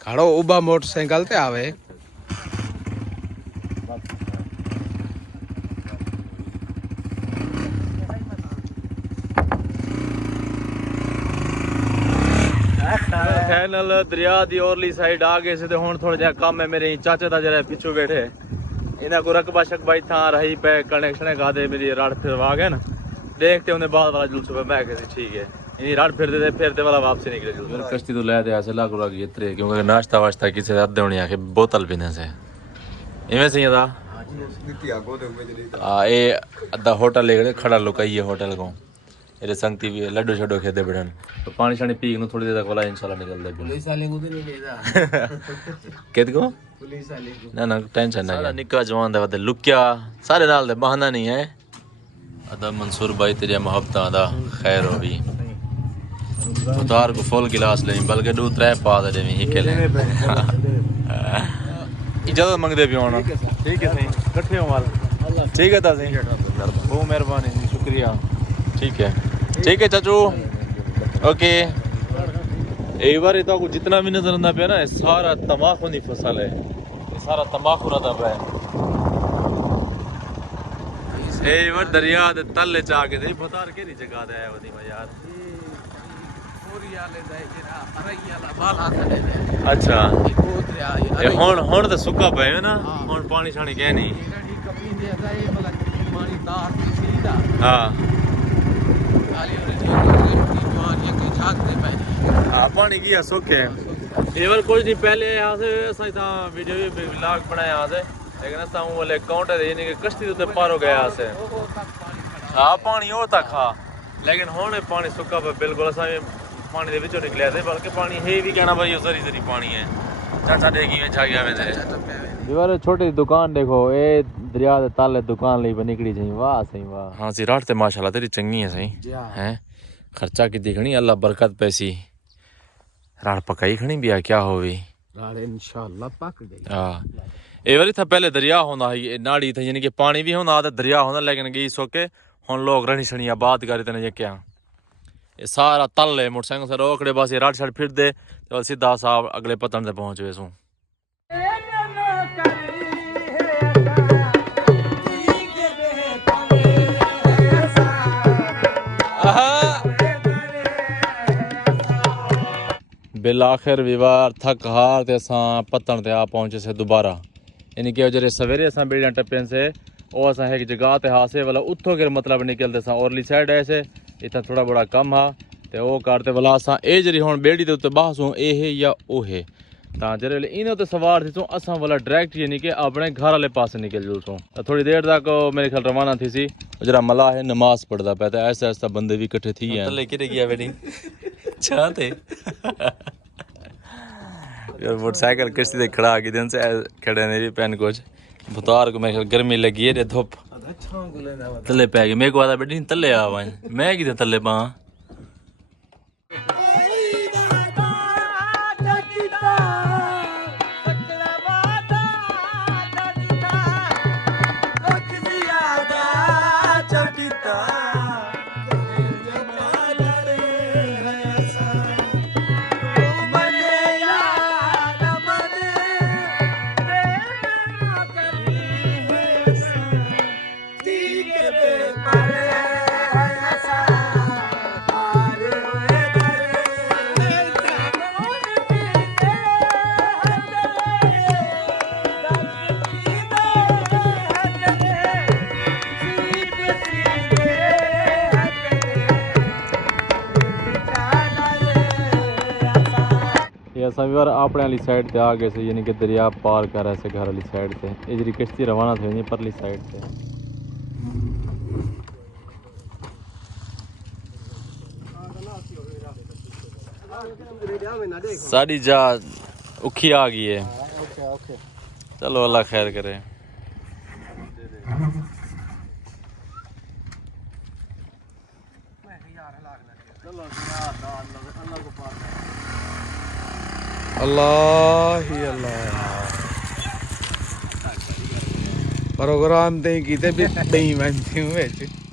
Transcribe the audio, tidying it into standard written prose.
खड़ो उबा मोटरसाइकिल ते आवे खैनल दरिया दी ओरली साइड आ गए से हुण थोड़ा जिहा कम है मेरे चाचे दा जरा पिछू बैठे इन्हें को रकबा शकबा इतना रही पे कनेक्शन गादे मेरी राड़ फिरवा गए ना देखते उन्हें बाद वाला जुलूस पे मैं कहती ठीक है इन्हीं राड़ फिरते वाला वापसी निकले जुलूस कश्ती तो ले दे ऐसे लागू लग इतरे क्योंकि नाश्ता वाश्ता किसी अद्धे होनी आके बोतल पीने से इवें से था ये अद्धा होटल लेकर खड़ा लुकाइए होटल को ये संगती भी लड्डू शड्डू खेदे बिड़न तो पानी शानी पी के थोड़ी देर तक वाला इंशाल्लाह निकल दे पुलिस वाले को नहीं लेदा केद को पुलिस वाले को ना टेंशन ना निक्का जवान दे वदे लुकिया सारे नाल दे बहाना नहीं है अदा मंसूर भाई तेरी मोहब्बत दा खैर हो भी उतार को फुल गिलास ले बल्कि दो त्रै पा दे ही के ले इजाजत मंगदे भी होना ठीक है सही इकट्ठे हो माल ठीक है ताजी बहुत मेहरबानी शुक्रिया ठीक है चाचू ओके एक बार तो आपको जितना भी नजर आना पे ना सारा तंबाकू नहीं फसल है ये सारा तंबाकू रहता पे एक बार दरिया दे तले चा के दे बता केरी जगह दे है वदी यार अच्छा ये हुण तो सुक्का पे है ना हुण पानी शानी कह नहीं हाँ पानी की सुखे एवर कुछ नहीं पहले यहाँ से असा वीडियो व्लॉग बनाया यहाँ से लेकिन असा वाले अकाउंट है यानी कि कश्ती तो पार हो गया यहाँ से हाँ पानी हो तक हाँ लेकिन हुण पानी सुक्का पे बिल्कुल असा पानी दे विचों निकलिया थे बल्कि पानी है भी कहना भाई सरी पानी है चाचा देखी में छा गया मेरे दीवार छोटी दुकान देखो ये दरिया दे ताले दुकान ली निकली सही वाह सही वाह हाँ सी रात ते माशाल्लाह तेरी चंगी है सही हैं खर्चा की दिखनी अल्लाह बरकत पैसी रात पकाई खणी भी क्या होवी रात इंशाल्लाह पक गई हां ए वाली था पहले दरिया होंदा है नाड़ी था यानी कि पानी भी होंदा था दरिया होंदा लेकिन गई सोके हुन लोग रणी सणी आबाद करे तने क्या ये सारा तल है मोटरसाइकिल से रोकड़े बस ये रात छड़ फिर दे तो सीधा साहब अगले पतन से पहुंच गए सू बिल आखिर विवार थक हार ते असां पतन ते आ पहुंचे से दोबारा यानी कि जरे सवेरे असां बेड़ियां टप्पन से वो असां एक जगह ते हासे वाला उठो के मतलब निकलते असां औरली साइड ऐसे इतना थोड़ा बड़ा कम हा ते वो करते वाला असां ए जरी हुन बेड़ी दे उत्ते बाहसू ए है या ओ है तां जरे इन ते सवार थी तो असां वाला डायरेक्ट यानी कि अपने घर वाले पास निकल जूसो थोड़ी देर तक मेरे ख्याल रवाना थी सी जरा मला है नमाज पढ़दा पे ते ऐसा ऐसा बंदे भी इकट्ठे थी हैं तले किरे गया वेडिंग चाहते यार मोटरसाइकिल किश्ती ते खड़ा की दिन से खड़े ने भी पेन कुछ बुतार को मेरे गर्मी लगी है धूप तले पै गई मेरे को आदा बेटी तले आ मैं कि तले पा समीवार अपने वाली साइड ते आ गए से यानी कि दरिया पार कर रहे से घर वाली साइड से इधर किश्ती रवाना थी परली साइड से सारी जा उखी आ गई है चलो अल्लाह खैर करे अल्लाह ही अल्लाह प्रोग्राम ते कीते भी नहीं बनती हूँ